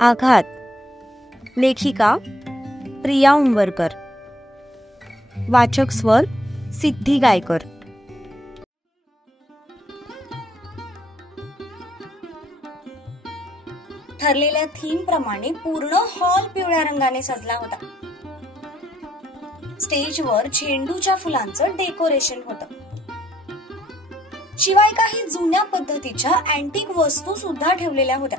आघात. लेखिका प्रिया उंबरकर. वाचक स्वर सिद्धी गायकर. ठरलेल्या थीम प्रमाणे पूर्ण हॉल पिवळ्या रंगाने सजला होता. स्टेजवर झेंडूच्या फुलांचं डेकोरेशन होतं. शिवाय काही जुन्या पद्धतीच्या अँटिक वस्तू सुद्धा ठेवलेल्या होत्या.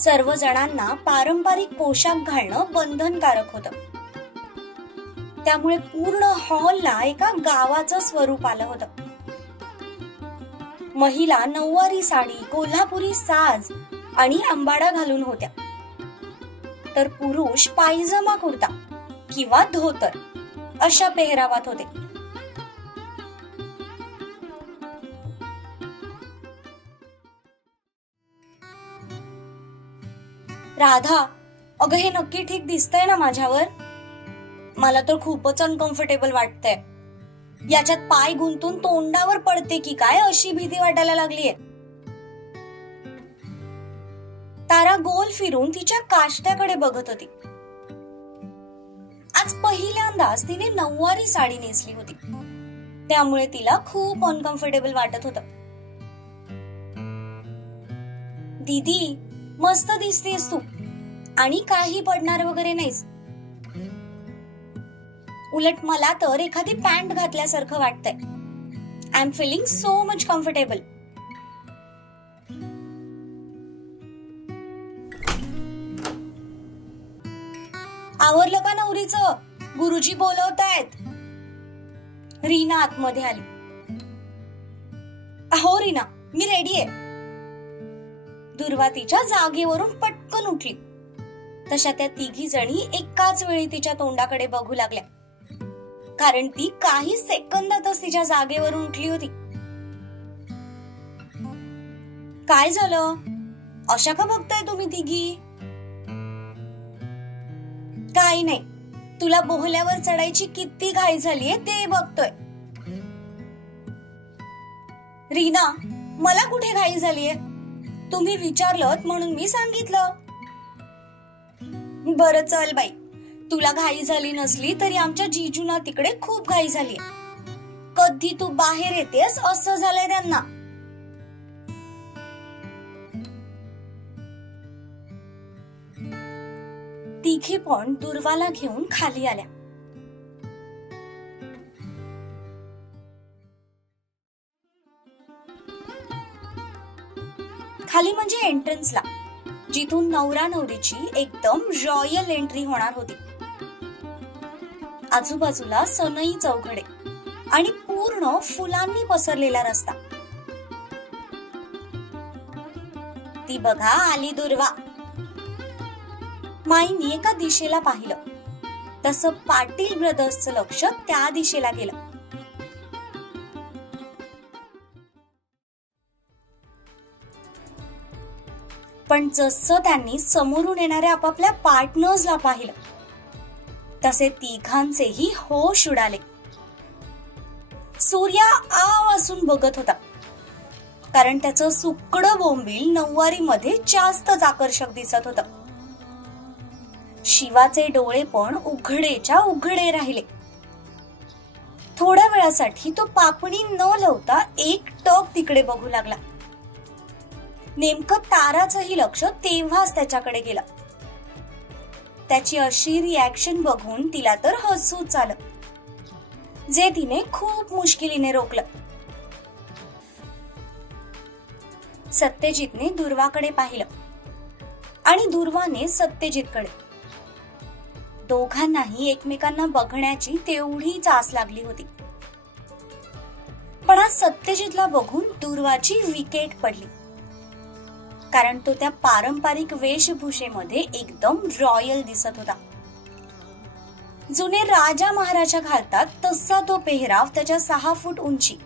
सर्व जणांना पारंपरिक पोशाख घालणं बंधनकारक होतं. त्यामुळे पूर्ण हॉलला एका गावाचं स्वरूप आलं होतं. महिला नऊवारी साडी, कोल्हापुरी साज आणि अंबाडा घालून होत्या, तर पुरुष पायजमा कुर्ता किंवा धोतर अशा पेहरावात होते. राधा, अगं हे नक्की ठीक दिसतंय ना माझ्यावर? मला तर खूपच अनकम्फर्टेबल वाटतंय. याच्यात पाय गुंतून तोंडावर पडते की काय अशी भीती वाटायला लागलीये. तारा गोल फिरून तिच्या काष्टाकडे बघत होती. आज पहिल्यांदाच तिने नऊवारी साडी नेसली होती, त्यामुळे तिला खूप अनकम्फर्टेबल वाटत होतं. दीदी, मस्त दिसतेस तू आणि काही पडणार वगैरे नाहीस. उलट मला तर एखादी पॅन्ट घातल्यासारखं वाटतंय. I am feeling so much comfortable. आवरलं का नवरीचं? गुरुजी बोलवतायत. रीना आतमध्ये आली. हो रीना, मी रेडी आहे. दुर्वा तिच्या जागेवरून पटकन उठली. तशा त्या तिघी जणी एकाच वेळी तिच्या तोंडाकडे बघू लागल्या, कारण ती काही सेकंदातच तिच्या जागेवरून उठली होती. काय झालं? अशा का बघताय तुम्ही तिघी? काही नाही, तुला बोहल्यावर चढायची किती घाई झालीये ते बघतोय. रीना, मला कुठे घाई झालीये? तुम्ही विचारलत म्हणून मी सांगितलं. बरं चल बाई, तुला घाई झाली नसली तरी आमच्या जीजूना तिकडे खूप घाई झाली. कधी तू बाहेर येतेस असं झालंय त्यांना. तिघी पण दुर्वाला घेऊन खाली आल्या. खाली म्हणजे एंट्रन्सला, जिथून नवरा नवरीची एकदम रॉयल एंट्री होणार होती. आजूबाजूला सनई चौघडे आणि पूर्ण फुलांनी पसरलेला रस्ता. ती बघा आली दुर्वा. माईनी एका दिशेला पाहिलं, तसं पाटील ब्रदर्सचं लक्ष त्या दिशेला गेलं. पण जसं त्यांनी समोरून येणाऱ्या आपापल्या पार्टनर्सला पाहिलं, तसे तिघांचेही होश उडाले. सूर्या आवासून बघत होता, कारण त्याचं सुकडं बोंबील नऊवारी मध्ये जास्तच आकर्षक दिसत होतं. शिवाचे डोळे पण उघडेच्या उघडे राहिले. थोड्या वेळासाठी तो पापणी न लावता एकटक तिकडे बघू लागला. नेमकं ताराचंही लक्ष तेव्हाच त्याच्याकडे गेलं. त्याची अशी रिॲक्शन बघून तिला तर हसूच आलं, जे तिने खूप मुश्किलीने रोखलं. सत्यजितने दुर्वाकडे पाहिलं आणि दुर्वाने सत्यजितकडे. दोघांनाही एकमेकांना बघण्याची तेवढीच आस लागली होती. पण आज सत्यजितला बघून दुर्वाची विकेट पडली, कारण तो त्या पारंपरिक वेशभूषेमध्ये एकदम रॉयल दिसत होता. जुने राजा महाराजा घालतात तसा तो पेहराव त्याच्या 6 फूट उंची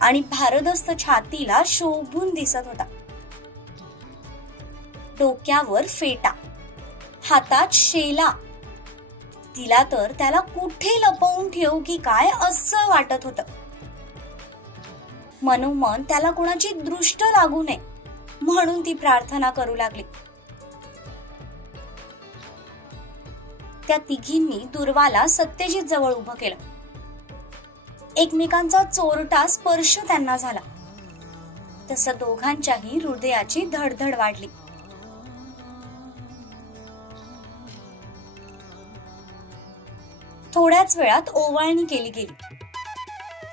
आणि भारदस्त छातीला शोभून दिसत होता. डोक्यावर फेटा, हातात शेला. तिला तर त्याला कुठे लपवून ठेवू की काय असं वाटत होतं. मनोमन त्याला कोणाची दृष्ट लागू नये म्हणून ती प्रार्थना करू लागली. त्या तिघींनी दुर्वाला सत्यजित जवळ उभं केलं. एकमेकांचा चोरटा स्पर्श त्यांना झाला. तसं दोघांच्याही हृदयाची धडधड वाढली. थोड्याच वेळात ओवाळणी केली गेली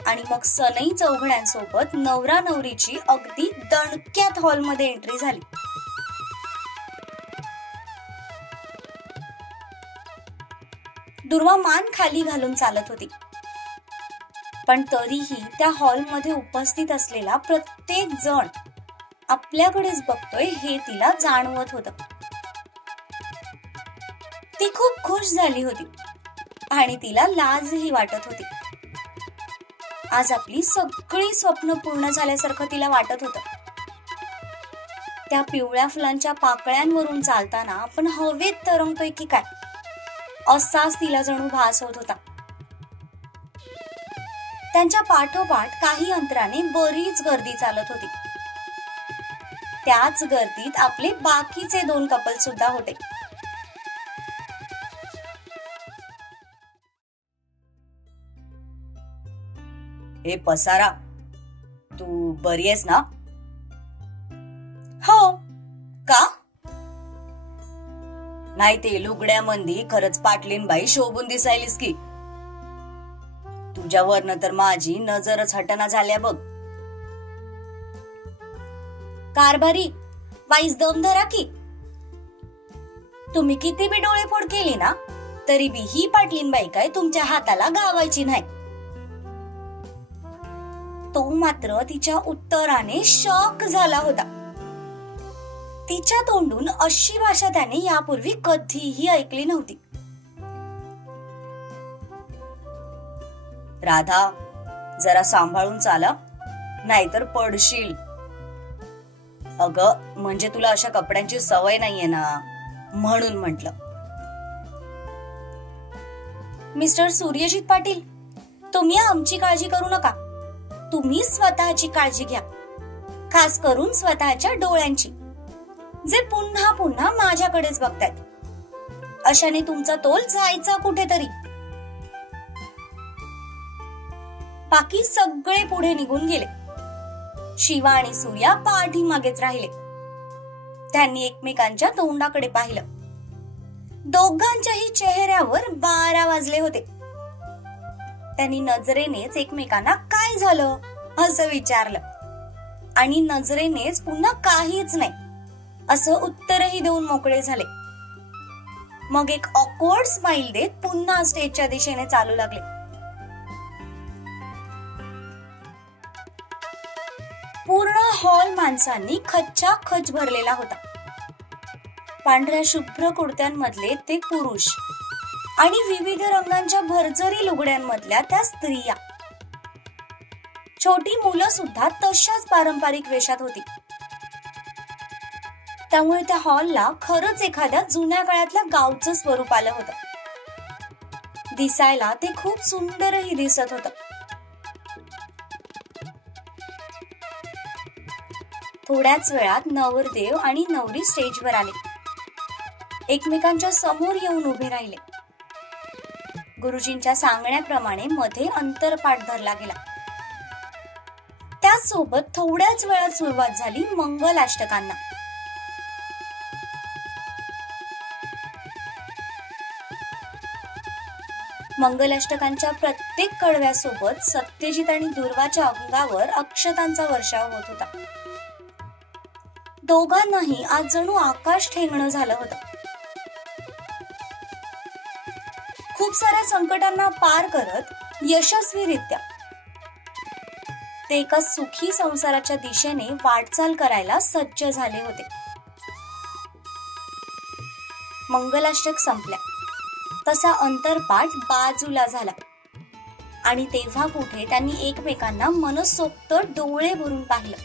आणि मग सनई चौघड्यांसोबत नवरा नवरीची अगदी दणक्यात हॉलमध्ये एंट्री झाली. दुर्वा मान खाली घालून चालत होती, पण तरीही त्या हॉलमध्ये उपस्थित असलेला प्रत्येक जण आपल्याकडेच बघतोय हे तिला जाणवत होतं. ती खूप खुश झाली होती आणि तिला लाजही वाटत होती. आज आपली सगळी स्वप्न पूर्ण झाल्यासारखं तिला वाटत होतं. त्या पिवळ्या फुलांच्या पाकळ्यांवरून चालताना आपण हवेत तरंगतोय की काय, असाच तिला जणू भास होत होता. त्यांच्या पाठोपाठ काही अंतराने बरीच गर्दी चालत होती. त्याच गर्दीत आपले बाकीचे 2 कपल सुद्धा होते. हे पसारा, तू बरी आहेस ना? हो. का? नाही ते लुगड्यामंदी खरंच पाटलीनबाई शोभून दिसायलीस की. तुझ्यावरनं तर माझी नजरच हटना झाल्या बघ. कारभारी वाईस दम धरा की. तुम्ही किती बी डोळेफोड केली ना तरी बी ही पाटलीनबाई काय तुमच्या हाताला गावायची नाही. तो मात्र तिच्या उत्तराने शॉक झाला होता. तिच्या तोंडून अशी भाषा त्याने यापूर्वी कधीही ऐकली नव्हती. राधा, जरा सांभाळून चाला, नाहीतर पडशील. अगं, म्हणजे तुला अशा कपड्यांची सवय नाहीये ना, म्हणून म्हटलं. मिस्टर सूर्यजित पाटील, तुम्ही आमची काळजी करू नका. तुम्ही स्वतःची काळजी घ्या, खास करून स्वतःच्या डोळ्यांची, जे पुन्हा पुन्हा माझ्याकडेच बघतायत. अशाने तुमचा तोल जायचा कुठेतरी. बाकी सगळे पुढे निघून गेले. शिवा आणि सूर्या पाठीमागेच राहिले. त्यांनी एकमेकांच्या तोंडाकडे पाहिलं. दोघांच्याही चेहऱ्यावर 12 वाजले होते. त्यांनी नजरेनेच एकमेकांना काय झालं असं विचारलं आणि नजरेनेच पुन्हा काहीच नाही असं उत्तरही देऊन मोकळे झाले. मग एक ऑकवर्ड स्माइल देत पुन्हा स्टेजच्या दिशेने चालू लागले. पूर्ण हॉल माणसांनी खच्चाखच भरलेला होता. पांढऱ्या शुभ्र कुर्त्यांमधले ते पुरुष आणि विविध रंगांच्या भरजरी लुगड्यांमधल्या त्या स्त्रिया. छोटी मुलं सुद्धा तशाच पारंपरिक वेशात होती. त्यामुळे त्या हॉलला खरंच एखाद्या जुन्या काळातल्या गावचं स्वरूप आलं होतं. दिसायला ते खूप सुंदरही दिसत होतं. थोड्याच वेळात नवरदेव आणि नवरी स्टेजवर आले. एकमेकांच्या समोर येऊन उभे राहिले. गुरुजींच्या सांगण्याप्रमाणे मध्ये अंतरपाठ धरला गेला. त्याचसोबत थोड्याच वेळात सुरुवात झाली मंगलाष्टकांना. मंगलाष्टकांच्या प्रत्येक कडव्यासोबत सत्यजित आणि दुर्वाच्या अंगावर अक्षतांचा वर्षाव होत होता. दोघांनाही आज जणू आकाश ठेंगणं झालं होतं. खूप साऱ्या संकटांना पार करत यशस्वीरित्या ते एका सुखी संसाराच्या दिशेने वाटचाल करायला सज्ज झाले होते. मंगलाष्टक संपल्या तसा अंतरपाठ बाजूला झाला आणि तेव्हा कुठे त्यांनी एकमेकांना मनसोक्त डोळे भरून पाहिलं.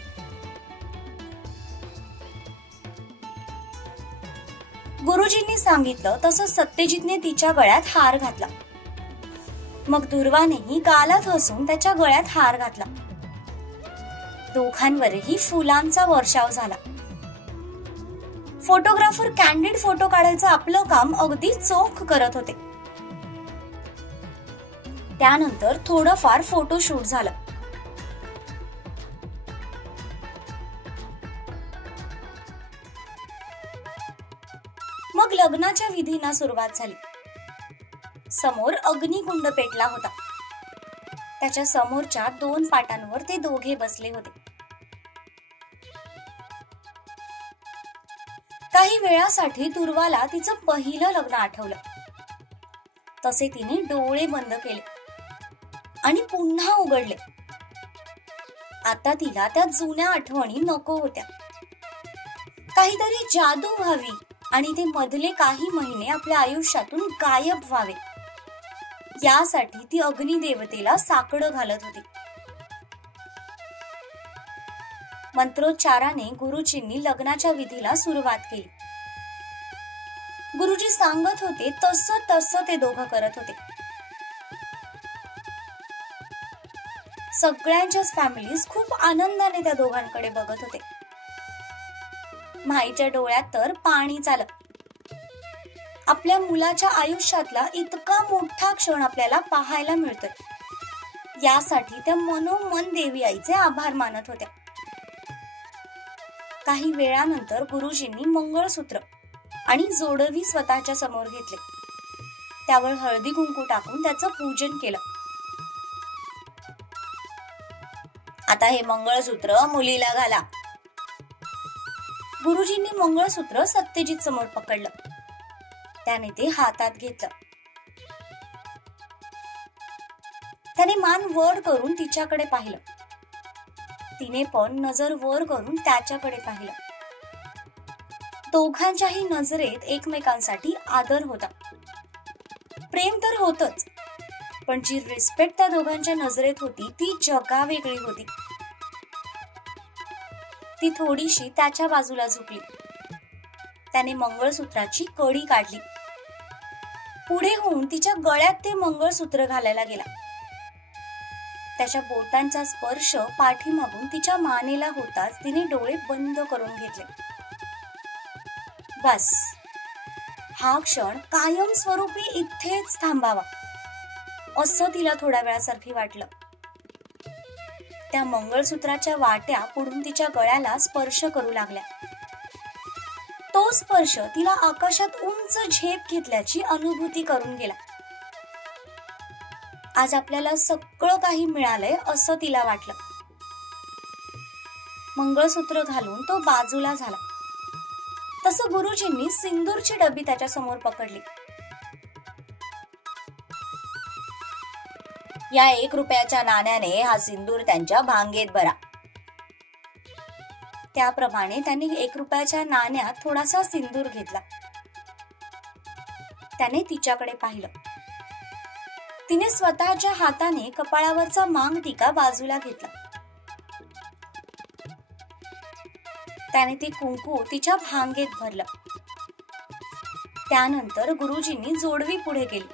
गुरुजींनी सांगितलं तसं सत्यजितने तिच्या गळ्यात हार घातला. मग दुर्वानेही गालात हसून त्याच्या गळ्यात हार घातला. दोघांवरही फुलांचा वर्षाव झाला. फोटोग्राफर कॅन्डिड फोटो काढायचं आपलं काम अगदी चोख करत होते. त्यानंतर थोडंफार फोटोशूट झालं. मग लग्नाच्या विधींना सुरुवात झाली. समोर अग्निकुंड पेटला होता. त्याच्या समोरच्या 2 पाटांवर ते दोघे बसले होते. काही वेळासाठी दुर्वाला तिचं पहिलं लग्न आठवलं. तसे तिने डोळे बंद केले आणि पुन्हा उघडले. आता तिला त्या जुन्या आठवणी नको होत्या. काहीतरी जादू व्हावी आणि ते मधले काही महिने आपल्या आयुष्यातून गायब व्हावे, यासाठी ती अग्निदेवतेला साकडं घालत होती. मंत्रोच्चाराने गुरुजींनी लग्नाच्या विधीला सुरुवात केली. गुरुजी सांगत होते तसं ते दोघं करत होते. सगळ्यांच्याच फॅमिलीज खूप आनंदाने त्या दोघांकडे बघत होते. माईच्या डोळ्यात तर पाणीच आलं. आपल्या मुलाच्या आयुष्यातला इतका मोठा क्षण आपल्याला पाहायला मिळतोय, यासाठी त्या मनोमन देवी आईचे आभार मानत होत्या. काही वेळानंतर गुरुजींनी मंगळसूत्र आणि जोडवी स्वतःच्या समोर घेतले. त्यावर हळदी कुंकू टाकून त्याचं पूजन केलं. आता हे मंगळसूत्र मुलीला घाला. गुरुजींनी मंगळसूत्र सत्यजित समोर पकडलं. त्याने ते हातात घेतलं. त्याने मान वर करून तिच्याकडे पाहिलं. तिने पण नजर वर करून त्याच्याकडे पाहिलं. दोघांच्याही नजरेत एकमेकांसाठी आदर होता. प्रेम तर होतच, पण जी रिस्पेक्ट त्या दोघांच्या नजरेत होती ती जगावेगळी होती. ती थोडीशी त्याच्या बाजूला झुकली. त्याने मंगळसूत्राची कडी काढली. पुढे होऊन तिच्या गळ्यात ते मंगळसूत्र घालायला गेला. त्याच्या बोटांचा स्पर्श पाठीमागून तिच्या मानेला होताच तिने डोळे बंद करून घेतले. बस, हा क्षण कायमस्वरूपी इथेच थांबावा असं तिला थोड्या वेळासाठी वाटलं. त्या मंगळसूत्राच्या वाट्या पुढून तिच्या गळ्याला स्पर्श करू लागल्या. तो स्पर्श तिला आकाशात उंच झेप घेतल्याची अनुभूती करून गेला. आज आपल्याला सगळं काही मिळालंय असं तिला वाटलं. मंगळसूत्र घालून तो बाजूला झाला. तसं गुरुजींनी सिंदूरची डबी त्याच्या समोर पकडली. या 1 रुपयाच्या नाण्याने हा सिंदूर त्यांच्या भांगेत भरा. त्याप्रमाणे त्यांनी 1 रुपयाच्या नाण्यात थोडासा सिंदूर घेतला. त्याने तिच्याकडे पाहिलं. तिने स्वतःच्या हाताने कपाळावरचा मांग टिका बाजूला घेतला. त्याने ती कुंकू तिच्या भांगेत भरलं. त्यानंतर गुरुजींनी जोडवी पुढे केली.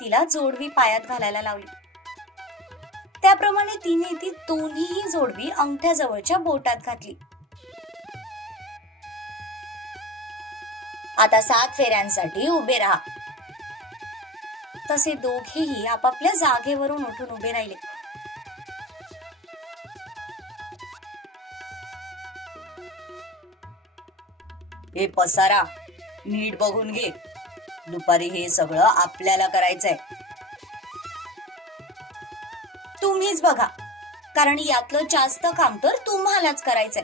तिला जोडवी पायात घालायला लावली. त्याप्रमाणे तिने ती दोन्हीही जोडवी अंगठ्याजवळच्या बोटात घातली. आता 7 फेऱ्यांसाठी उभे राहा. तसे दोघेही आपापल्या जागेवरून उठून उभे राहिले. हे पसारा नीट बघून घे. दुपारी हे सगळं आपल्याला करायचंय. तुम्हीच बघा, कारण यातलं जास्त काम तर तुम्हालाच करायचंय.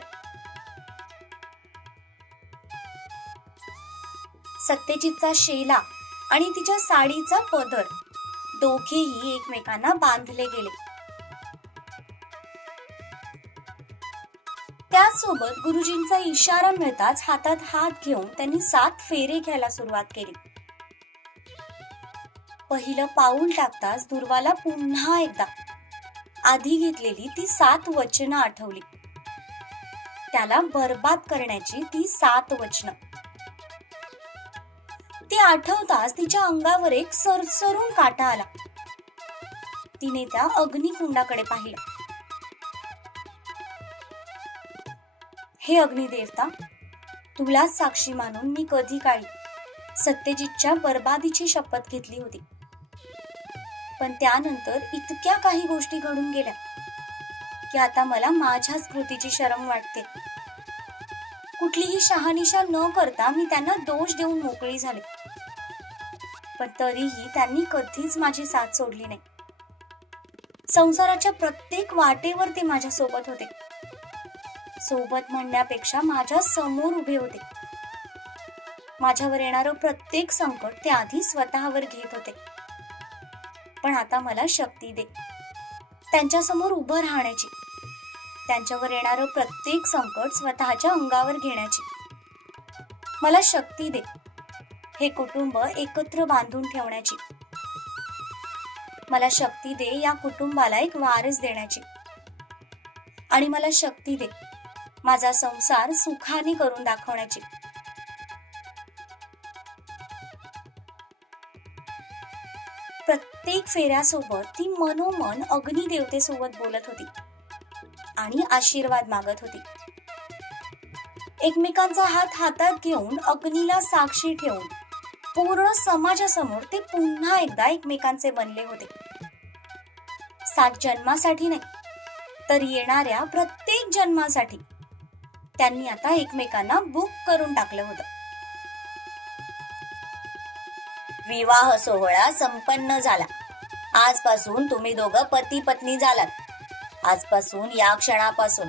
सत्यजितचा शेला आणि तिच्या साडीचा पदर दोघेही एकमेकांना बांधले गेले. त्याचसोबत गुरुजींचा इशारा मिळताच हातात हात घेऊन त्यांनी 7 फेरे घ्यायला सुरुवात केली. पहिलं पाऊल टाकताच दुर्वाला पुन्हा एकदा आधी घेतलेली ती 7 वचनं आठवली. त्याला बर्बाद करण्याची ती 7 वचनं. ती आठवताच तिच्या अंगावर एक सरसरून काटा आला. तिने त्या अग्निकुंडाकडे पाहिलं. हे अग्निदेवता, तुलाच साक्षी मानून मी कधी काळी सत्यजितच्या बर्बादीची शपथ घेतली होती. पण त्यानंतर इतक्या काही गोष्टी घडून गेल्या की आता मला माझ्याच कृतीची शरम वाटते. कुठलीही शहानिशा न करता मी त्यांना दोष देऊन मोकळी झाले. पण तरीही त्यांनी कधीच माझी साथ सोडली नाही. संसाराच्या प्रत्येक वाटेवर ते माझ्या सोबत होते. सोबत म्हणण्यापेक्षा माझ्या समोर उभे होते. माझ्यावर येणारं प्रत्येक संकट ते आधी स्वतःवर घेत होते. पण आता मला शक्ती दे त्यांच्या समोर उभं राहण्याची, त्यांच्यावर येणारं प्रत्येक संकट स्वतःच्या अंगावर घेण्याची. मला शक्ती दे हे कुटुंब एकत्र बांधून ठेवण्याची. मला शक्ती दे या कुटुंबाला एक वारस देण्याची. आणि मला शक्ती दे माझा संसार सुखाने करून दाखवण्याची. प्रत्येक फेऱ्यासोबत ती मनोमन अग्निदेवतेसोबत बोलत होती आणि आशीर्वाद मागत होती. एकमेकांचा हात हातात घेऊन अग्नीला साक्षी ठेवून पूर्ण समाजासमोर ते पुन्हा एकदा एकमेकांचे बनले होते. 7 जन्मासाठी नाही तर येणाऱ्या प्रत्येक जन्मासाठी त्यांनी आता एकमेकांना बुक करून टाकलं होतं. विवाह सोहळा संपन्न झाला. आजपासून तुम्ही दोघं पती पत्नी झालात. आजपासून या क्षणापासून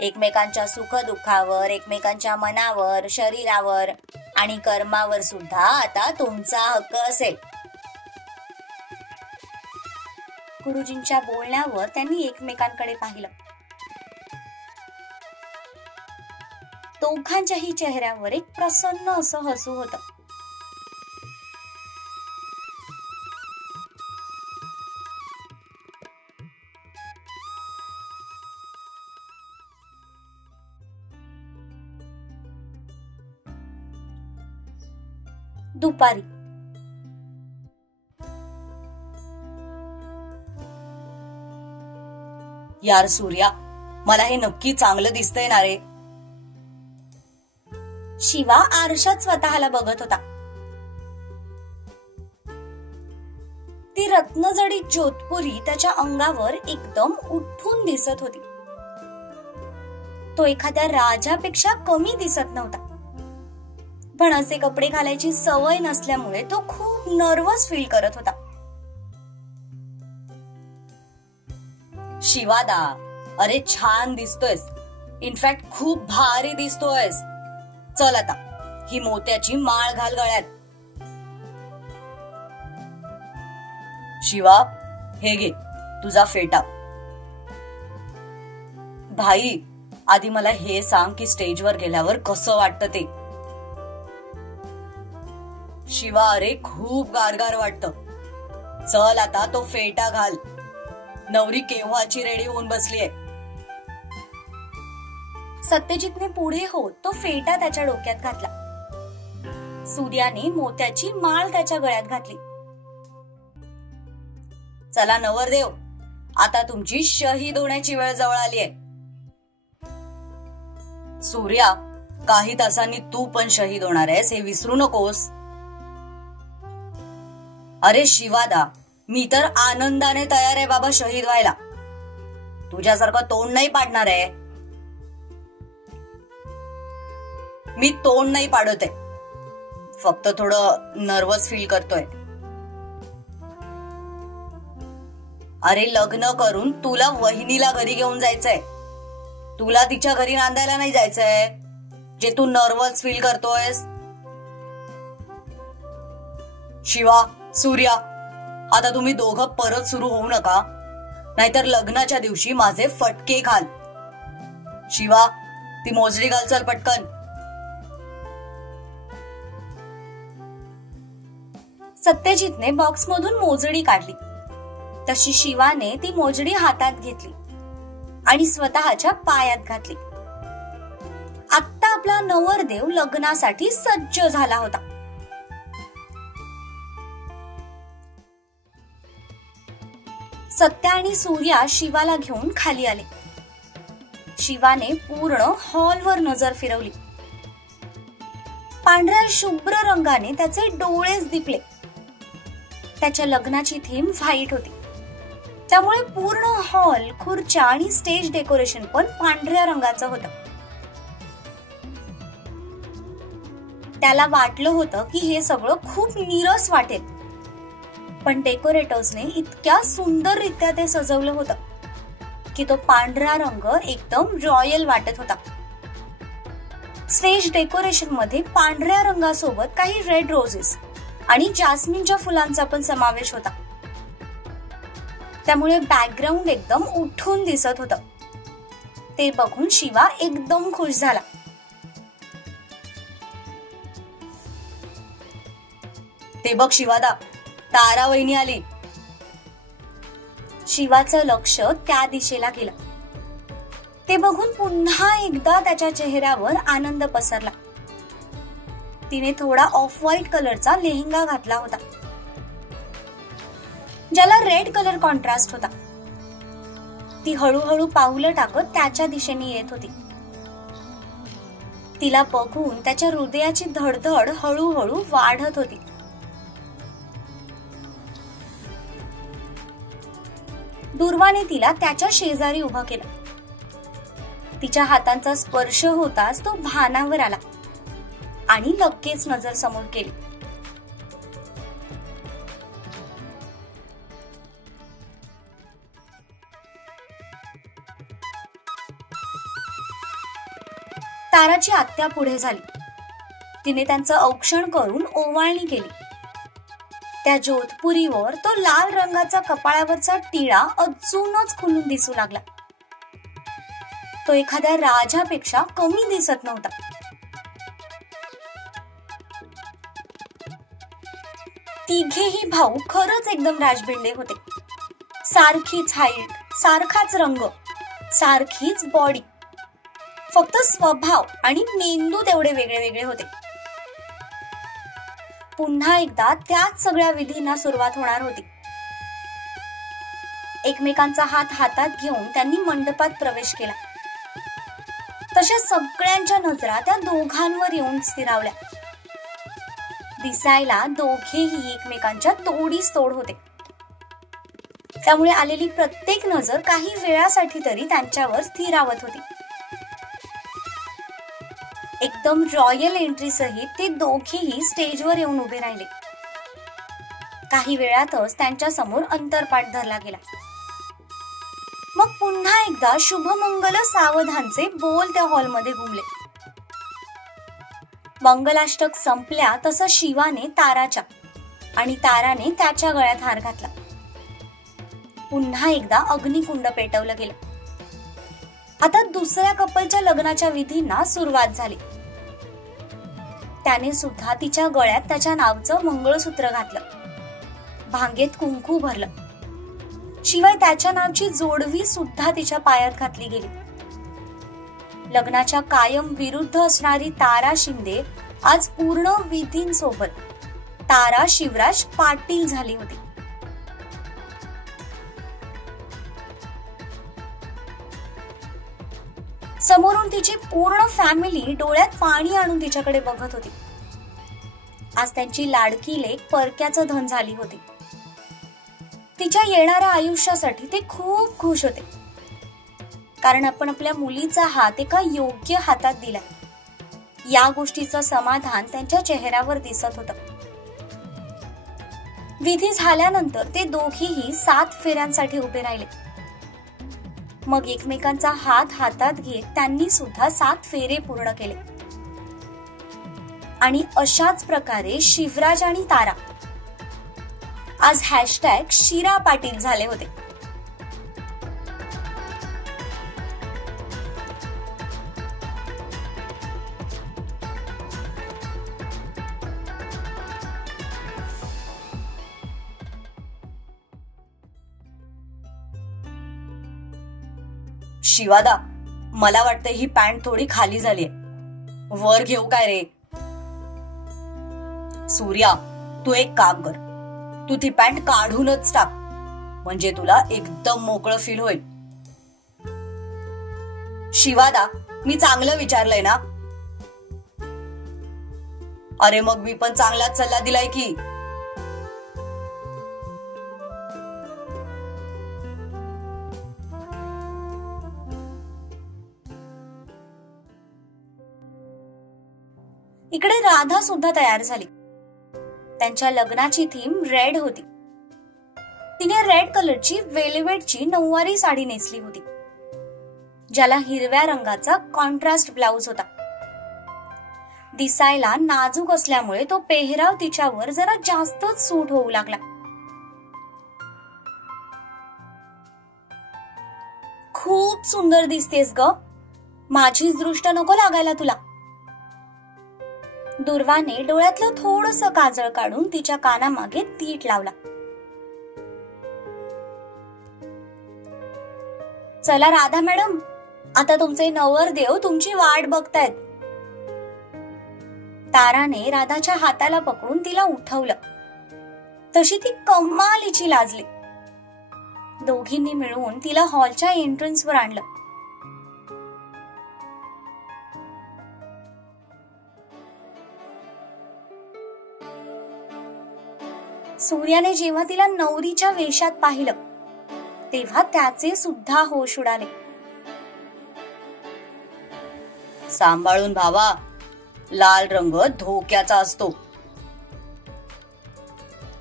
एकमेकांच्या सुखदुःखावर, एकमेकांच्या मनावर, शरीरावर आणि कर्मावर सुद्धा आता तुमचा हक्क असेल. गुरुजींच्या बोलण्यावर त्यांनी एकमेकांकडे पाहिलं. दोघांच्याही चेहऱ्यावर एक प्रसन्न असं हसू होतं. दुपारी यार सूर्या, मला हे नक्की चांगलं दिसतंय ना रे. शिवा आरशात स्वतःला बघत होता. ती रत्नजडीत जोधपुरी त्याच्या अंगावर एकदम उठून दिसत होती. तो एखाद्या राजापेक्षा कमी दिसत नव्हता. पण असे कपडे घालायची सवय नसल्यामुळे तो खूप नर्वस फील करत होता. शिवादा, अरे छान दिसतोयस. इनफॅक्ट खूप भारी दिसतोयस. चल आता ही मोत्याची माळ घाल गळ्यात. शिवा, हे घे तुझा फेटा. भाई, आधी मला हे सांग की स्टेजवर गेल्यावर कसं वाटतं ते. शिवा, अरे खूप गारगार वाटतं. चल आता तो फेटा घाल. नवरी केव्हाची रेडी होऊन बसलीये. सत्यजितने पुढे होत तो फेटा त्याच्या डोक्यात घातला. सूर्याने मोत्याची माळ त्याच्या गळ्यात घातली. चला नवरदेव, आता तुमची शहीद होण्याची वेळ जवळ आली आहे. सूर्या, काही तासांनी तू पण शहीद होणार आहेस हे विसरू नकोस. अरे शिवादा, मी तर आनंदाने तयार आहे बाबा शहीद व्हायला. तुझ्यासारखं तोंड नाही पाडणार आहे. मी तोंड नाही पाडत आहे, फक्त थोडं नर्वस फील करतोय. अरे लग्न करून तुला वहिनीला घरी घेऊन जायचंय. तुला तिच्या घरी नांदायला नाही जायचंय जे तू नर्वस फील करतोयस. शिवा, सूर्या, आता तुम्ही दोघं परत सुरू होऊ नका, नाहीतर लग्नाच्या दिवशी माझे फटके खाल. शिवा, ती मोजडी घाल चल पटकन. सत्यजितने बॉक्समधून मोजडी काढली. तशी शिवाने ती मोजडी हातात घेतली आणि स्वतःच्या पायात घातली. आत्ता आपला नवरदेव लग्नासाठी सज्ज झाला होता. सत्या आणि सूर्या शिवाला घेऊन खाली आले. शिवाने पूर्ण हॉलवर नजर फिरवली. पांढऱ्या शुभ्र रंगाने त्याचे डोळेच दिपले. त्याच्या लग्नाची थीम व्हाईट होती, त्यामुळे पूर्ण हॉल, खुर्च्या आणि स्टेज डेकोरेशन पण पांढऱ्या रंगाचं होतं. त्याला वाटलं होतं की हे सगळं खूप नीरस वाटेल, पण डेकोरेटर्सने इतक्या सुंदररित्या ते सजवलं होतं की तो पांढरा रंग एकदम रॉयल वाटत होता. स्टेज डेकोरेशन मध्ये पांढऱ्या रंगासोबत काही रेड रोजेस आणि जास्मिनच्या फुलांचा पण समावेश होता. त्यामुळे बॅकग्राऊंड एकदम उठून दिसत होतं. ते बघून शिवा एकदम खुश झाला. ते बघ शिवादा, तारा वहिनी आली. शिवाचं लक्ष त्या दिशेला गेलं. ते बघून पुन्हा एकदा त्याच्या चेहऱ्यावर आनंद पसरला. तिने थोडा ऑफ व्हाईट कलरचा लेहंगा घातला होता, ज्याला रेड कलर कॉन्ट्रास्ट होता. ती हळूहळू पावलं टाकत त्याच्या दिशेने येत होती. तिला बघून त्याच्या हृदयाची धडधड हळूहळू वाढत होती. दुर्वाने तिला त्याच्या शेजारी उभं केलं. तिच्या हातांचा स्पर्श होताच तो भानावर आला आणि लगेच नजर समोर केली. ताराची आत्या पुढे झाली. तिने त्यांचं औक्षण करून ओवाळणी केली. त्या जोधपुरीवर तो लाल रंगाचा कपाळावरचा टिळा अजूनच खुलून दिसू लागला. तो एखाद्या राजापेक्षा कमी दिसत नव्हता. तिघेही भाऊ खरंच एकदम राजबिंडे होते. सारखीच हाईट, सारखाच रंग, सारखीच बॉडी. फक्त स्वभाव आणि मेंदू तेवढे वेगळे वेगळे होते. पुन्हा एकदा त्याच सगळ्या विधींना सुरुवात होणार होती. एकमेकांचा हात हातात घेऊन त्यांनी मंडपात प्रवेश केला. तशा सगळ्यांच्या नजरा त्या दोघांवर येऊन स्थिरावल्या. दिसायला दोघेही एकमेकांच्या तोडीस तोड होते. त्यामुळे आलेली प्रत्येक नजर काही वेळासाठी तरी त्यांच्यावर स्थिरावत होती. एकदम रॉयल एंट्री सहित ते दोघेही स्टेजवर येऊन उभे राहिले. काही वेळातच त्यांच्या समोर अंतरपाठ धरला गेला. मग पुन्हा एकदा शुभमंगल सावधानचे बोल त्या हॉलमध्ये घुमले. मंगलाष्टक संपल्या तसं शिवाने ताराच्या आणि ताराने त्याच्या गळ्यात हार घातला. पुन्हा एकदा अग्निकुंड पेटवलं गेलं. आता दुसऱ्या कपलच्या लग्नाच्या विधींना सुरुवात झाली. त्याने सुद्धा तिच्या गळ्यात त्याच्या नावचं मंगळसूत्र घातलं. भांगेत कुंकू भरलं. शिवाय त्याच्या नावची जोडवी सुद्धा तिच्या पायात घातली गेली. लग्नाच्या कायम विरुद्ध असणारी तारा शिंदे आज पूर्ण विधींसोबत तारा शिवराज पाटील झाली होती. समोरून तिची पूर्ण फॅमिली डोळ्यात पाणी आणून तिच्याकडे बघत होती. आज त्यांची लाडकी लेक परक्याचं धन झाली होती. तिच्या येणाऱ्या आयुष्यासाठी ते खूप खुश होते, कारण आपण आपल्या मुलीचा हात एका योग्य हातात दिला. या गोष्टीचं समाधान त्यांच्या चेहऱ्यावर दिसत होतं. विधी झाल्यानंतर ते दोघेही 7 फेऱ्यांसाठी उभे राहिले. मग एकमेकांचा हात हातात घेत त्यांनी सुद्धा 7 फेरे पूर्ण केले. आणि अशाच प्रकारे शिवराज आणि तारा आज #शिरा पाटील झाले होते. शिवादा, मला वाटतं ही पॅन्ट थोडी खाली झालीये. वर घेऊ काय रे? सूर्या, तू एक काम कर, तू ती पॅन्ट काढूनच टाक, म्हणजे तुला एकदम मोकळं फील होईल. शिवादा, मी चांगलं विचारलंय ना? अरे मग मी पण चांगलाच सल्ला दिलाय की. इकडे राधा सुद्धा तयार झाली. त्यांच्या लग्नाची थीम रेड होती. तिने रेड कलरची वेलवेटची नऊवारी साडी नेसली होती, ज्याला हिरव्या रंगाचा कॉन्ट्रास्ट ब्लाउज होता. दिसायला नाजूक असल्यामुळे तो पेहराव तिच्यावर जरा जास्तच सूट होऊ लागला. खूप सुंदर दिसतेस ग, माझीच दृष्ट नको लागायला तुला. दुर्वाने डोळ्यातलं थोडस काजळ काढून तिच्या कानामागे तीट लावला. चला राधा मॅडम, आता तुमचे नवरदेव तुमची वाट बघतायत. ताराने राधाच्या हाताला पकडून तिला उठवलं. तशी ती कमालीची लाजली. दोघींनी मिळून तिला हॉलच्या एंट्रन्सवर आणलं. सूर्याने जेव्हा तिला नवरीच्या वेशात पाहिलं तेव्हा त्याचे सुद्धा होश उडाले. सांभाळून भावा, लाल रंग धोक्याचा असतो.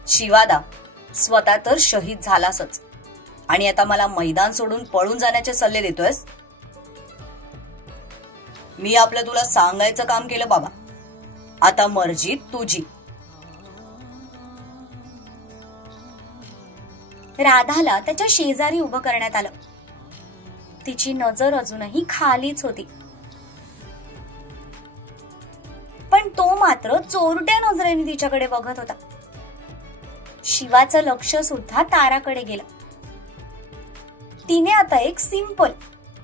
शिवादा, स्वतः तर शहीद झालासच आणि आता मला मैदान सोडून पळून जाण्याचे सल्ले देतोयस. मी आपलं तुला सांगायचं काम केलं बाबा, आता मर्जी तुझी. राधाला त्याच्या शेजारी उभं करण्यात आलं. तिची नजर अजूनही खालीच होती, पण तो मात्र चोरट्या नजरेने तिच्याकडे बघत होता. शिवाचं लक्ष सुद्धा ताराकडे गेलं. तिने आता एक सिंपल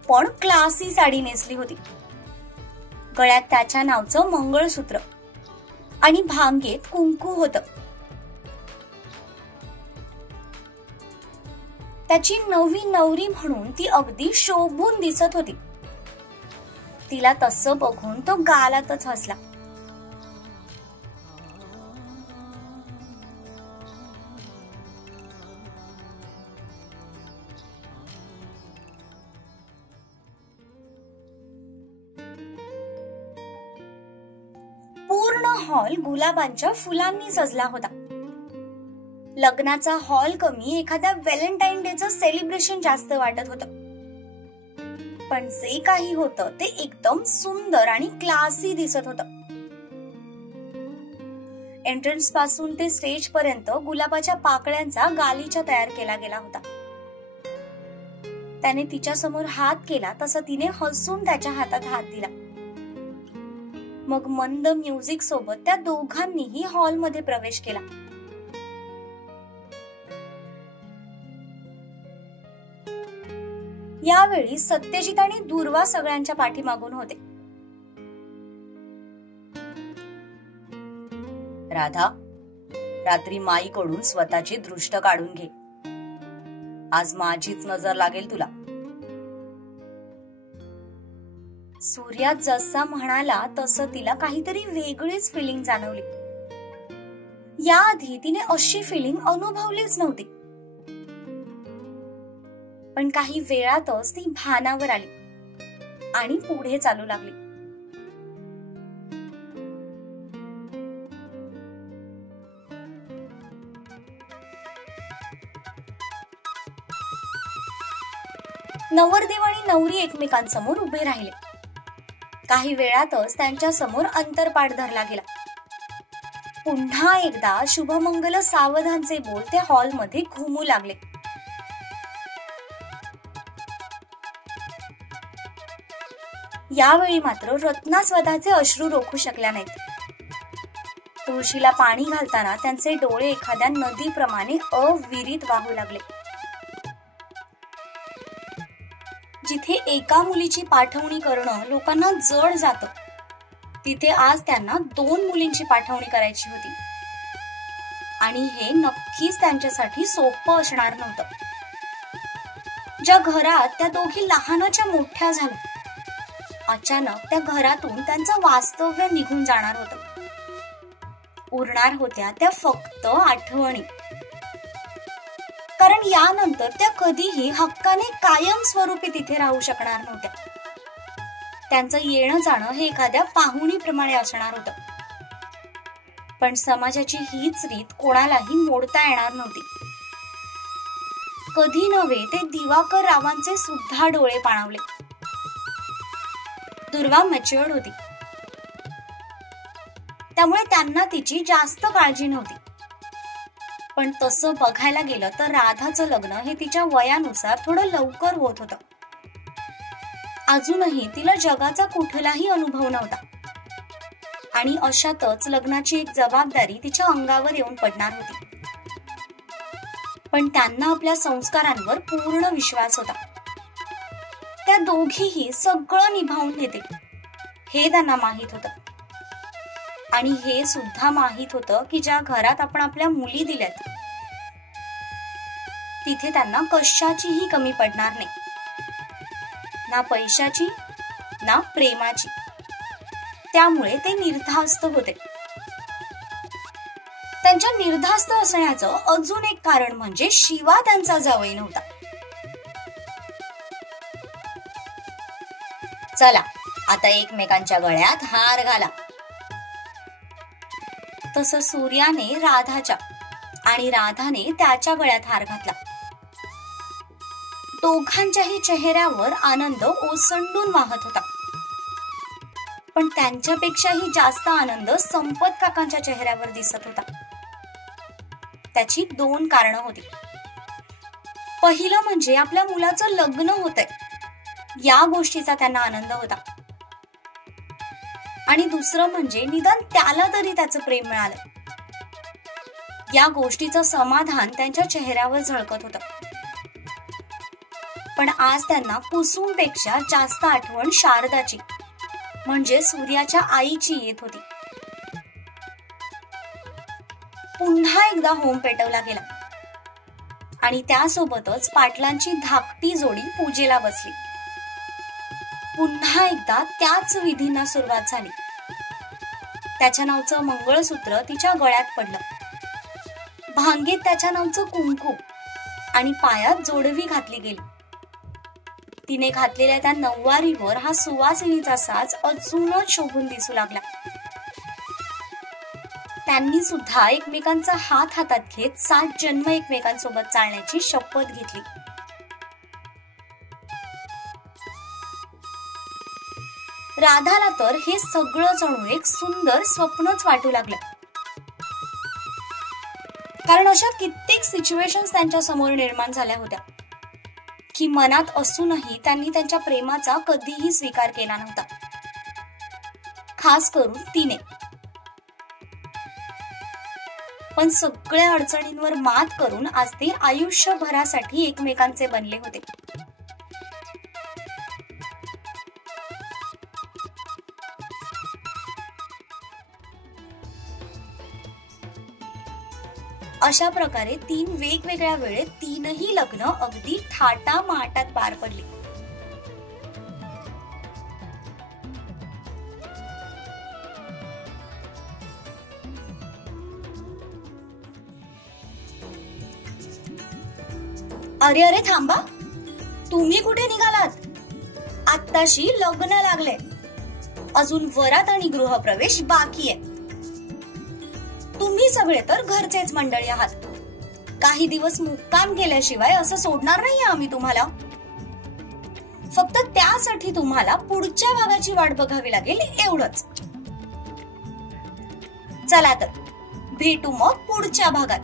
पण क्लासी साडी नेसली होती. गळ्यात त्याच्या नावचं मंगळसूत्र आणि भांगेत कुंकू होतं. त्याची नवी नवरी म्हणून ती अगदी शोभून दिसत होती. तिला तसं बघून तो गालातच हसला. पूर्ण हॉल गुलाबांच्या फुलांनी सजला होता. लग्नाचा हॉल कमी एखाद्या व्हॅलेंटाईन डेचं सेलिब्रेशन जास्त वाटत होतं. पण जे काही होतं ते एकदम सुंदर आणि क्लासी दिसत होतं. एंट्रन्स पासून ते स्टेज पर्यंत गुलाबाच्या पाकळ्यांचा गालिचा तयार केला गेला होता. त्याने तिच्या समोर हात केला तसं तिने हसून त्याच्या हातात हात दिला. मग मंद म्युझिक सोबत त्या दोघांनीही हॉलमध्ये प्रवेश केला. यावेळी सत्यजित आणि दुर्वा सगळ्यांच्या पाठीमागून होते. राधा, रात्री माईकडून स्वतःची दृष्ट काढून घे. आज माझीच नजर लागेल तुला. सूर्या जसा म्हणाला तसं तिला काहीतरी वेगळीच फिलिंग जाणवली. याआधी तिने अशी फिलिंग अनुभवलीच नव्हती. पण काही वेळातच ती भानावर आली आणि पुढे चालू लागली. नवरदेव आणि नवरी एकमेकांसमोर उभे राहिले. काही वेळातच त्यांच्या समोर अंतरपाठ धरला गेला. पुन्हा एकदा शुभमंगल सावधानचे बोल त्या हॉलमध्ये घुमू लागले. यावेळी मात्र रत्ना स्वतःचे अश्रू रोखू शकल्या नाहीत. तुळशीला पाणी घालताना त्यांचे डोळे एखाद्या नदीप्रमाणे अविरत वाहू लागले. जिथे एका मुलीची पाठवणी करणं लोकांना जड जातं, तिथे आज त्यांना 2 मुलींची पाठवणी करायची होती. आणि हे नक्कीच त्यांच्यासाठी सोपं असणार नव्हतं. ज्या घरात त्या दोघी लहानाच्या मोठ्या झाल्या, अचानक त्या घरातून त्यांचं वास्तव्य निघून जाणार होतं. उरणार होत्या त्या फक्त आठवणी. कारण यानंतर त्या कधीही हक्काने कायम स्वरूपी तिथे राहू शकणार नव्हत्या. त्यांचं येणं जाणं हे एखाद्या पाहुणीप्रमाणे असणार होतं. पण समाजाची हीच रीत कोणालाही मोडता येणार नव्हती. कधी नव्हे ते दिवाकर रावांचे सुद्धा डोळे पाणावले. दुर्वा मॅच्युअर्ड होती, त्यामुळे त्यांना तिची जास्त काळजी नव्हती. पण तसं बघायला गेलं तर राधाचं लग्न हे तिच्या वयानुसार थोडं लवकर होत होतं. अजूनही तिला जगाचा कुठलाही अनुभव नव्हता आणि अशातच लग्नाची एक जबाबदारी तिच्या अंगावर येऊन पडणार होती. पण त्यांना आपल्या संस्कारांवर पूर्ण विश्वास होता. त्या दोघीही सगळं निभावून घेतील हे त्यांना माहित होतं. आणि हे सुद्धा माहित होतं की ज्या घरात आपण आपल्या मुली दिल्यात तिथे त्यांना कशाचीही कमी पडणार नाही, ना पैशाची ना प्रेमाची. त्यामुळे ते निर्धास्त होते. त्यांच्या निर्धास्त असण्याचं अजून एक कारण म्हणजे शिवा त्यांचा जावई नव्हता. चला आता एकमेकांच्या गळ्यात हार घाला. तसं सूर्याने राधाच्या आणि राधाने त्याच्या गळ्यात हार घातला. दोघांच्याही चेहऱ्यावर आनंद ओसंडून वाहत होता. पण त्यांच्यापेक्षाही जास्त आनंद संपत काकांच्या चेहऱ्यावर दिसत होता. त्याची 2 कारणं होती. पहिलं म्हणजे आपल्या मुलाचं लग्न होतंय या गोष्टीचा त्यांना आनंद होता. आणि दुसरं म्हणजे निदान त्याला तरी त्याचं प्रेम मिळालं या गोष्टीचं समाधान त्यांच्या चेहऱ्यावर झळकत होतं. पण आज त्यांना कुसुमपेक्षा जास्त आठवण शारदाची म्हणजे सूर्याच्या आईची येत होती. पुन्हा एकदा होम पेटवला गेला आणि त्यासोबतच पाटलांची धाकटी जोडी पूजेला बसली. पुन्हा एकदा त्याच विधींना सुरुवात झाली. त्याच्या नावचं मंगळसूत्र तिच्या गळ्यात पडलं. भांगेत त्याच्या नावचं कुंकू आणि पायात जोडवी घातली गेली. तिने घातलेल्या त्या नऊवारीवर हा सुवासिनीचा साज अजूनच शोभून दिसू लागला. त्यांनी सुद्धा एकमेकांचा हात हातात घेत 7 जन्म एकमेकांसोबत चालण्याची शपथ घेतली. राधाला तर हे सगळं जणू एक सुंदर स्वप्नच वाटू लागलं. कारण अशा कित्येक सिच्युएशन्स त्यांच्या समोर निर्माण झाल्या होत्या की मनात असूनही त्यांनी त्यांच्या प्रेमाचा कधीही स्वीकार केला नव्हता, खास करून तिने. पण सगळ्या अडचणींवर मात करून आज ते आयुष्यभरासाठी एकमेकांचे बनले होते. अशा प्रकारे 3 वेगवेगळ्या वेळेत 3ही लग्न अगदी थाटामाटात पार पडली. अरे अरे थांबा, तुम्ही कुठे निघालात? आत्ताशी लग्न लागले, अजून वरात आणि गृहप्रवेश बाकी आहे. तुम्ही सगळे तर घरचेच मंडळी आहात. काही दिवस मुक्काम केल्याशिवाय असं सोडणार नाही आम्ही तुम्हाला. फक्त त्यासाठी तुम्हाला पुढच्या भागाची वाट बघावी लागेल एवढंच. चला तर भेटू मग पुढच्या भागात.